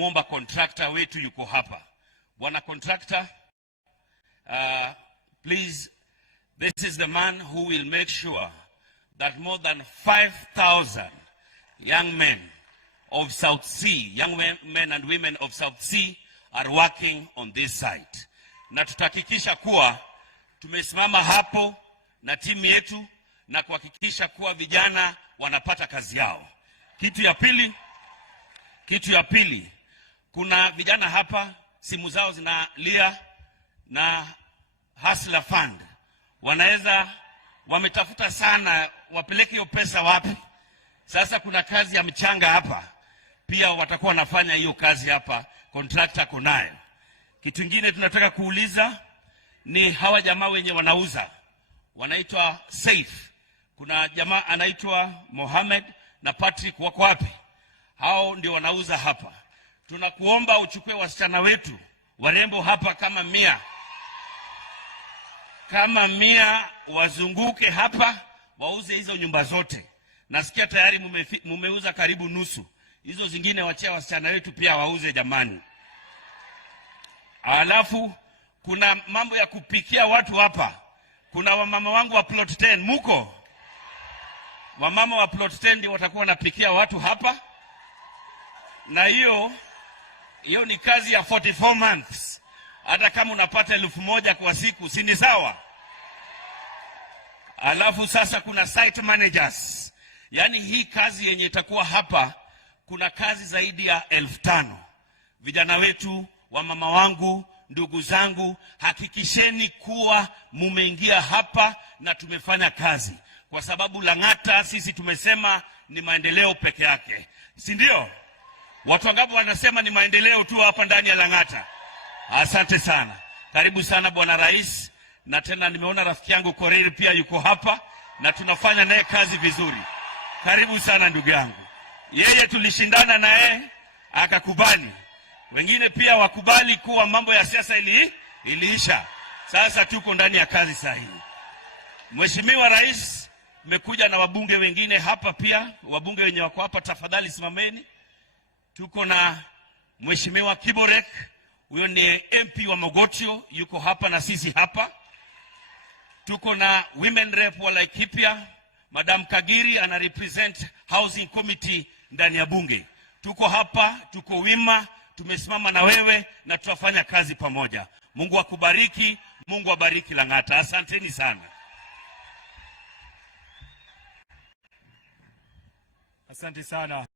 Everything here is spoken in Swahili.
Muomba contractor wetu yuko hapa. Bwana contractor, please, this is the man who will make sure that more than 5,000 young men of South Sea, young men and women of South Sea are working on this site. Na tutahakikisha kuwa tumesimama hapo na timu yetu na kuhakikisha kuwa vijana wanapata kazi yao. Kitu ya pili, kuna vijana hapa simu zao zinalia na Hustler Fund. Wametafuta sana wapeleke hiyo pesa wapi. Sasa kuna kazi ya mchanga hapa. Pia watakuwa wanafanya hiyo kazi hapa, contractor konayo. Kitu kingine tunataka kuuliza ni hawa jamaa wenye wanauza. Wanaitwa Safe. Kuna jamaa anaitwa Mohamed na Patrick wako wapi? Hao ndio wanauza hapa. Tunakuomba uchukue wasichana wetu warembo hapa kama 100 wazunguke hapa wauze hizo nyumba zote. Nasikia tayari mumeuza karibu nusu. Hizo zingine wachia wasichana wetu pia wauze jamani. Alafu kuna mambo ya kupikia watu hapa. Kuna wamama wangu wa plot 10 muko? Wamama wa plot 10 ndio watakuwa wanapikia watu hapa. Na hiyo ni kazi ya 44 months. Hata kama unapata 1,000 kwa siku, si ni sawa? Alafu sasa kuna site managers. Yaani hii kazi yenye itakuwa hapa, kuna kazi zaidi ya 5,000. Vijana wetu, wamama wangu, ndugu zangu, hakikisheni kuwa mumeingia hapa na tumefanya kazi. Kwa sababu Lang'ata sisi tumesema ni maendeleo peke yake. Si ndio? Watu wangapi wanasema ni maendeleo tu hapa ndani ya Lang'ata? Asante sana. Karibu sana Bwana Rais. Na tena nimeona rafiki yangu Korir pia yuko hapa na tunafanya naye kazi vizuri. Karibu sana ndugu yangu. Yeye tulishindana naye akakubali. Wengine pia wakubali kuwa mambo ya siasa iliisha. Sasa tuko ndani ya kazi sahihi. Mheshimiwa Rais, mmekuja na wabunge wengine hapa pia. Wabunge wenye wako hapa tafadhali simameni. Tuko na Mheshimiwa Kiborek, huyo ni MP wa Mogotio, yuko hapa na sisi hapa. Tuko na Women Rep wa Laikipia, Madam Kagiri ana represent Housing Committee ndani ya bunge. Tuko hapa, tuko wima, tumesimama na wewe na tutafanya kazi pamoja. Mungu akubariki, Mungu abariki Lang'ata. Asanteni sana. Asante sana.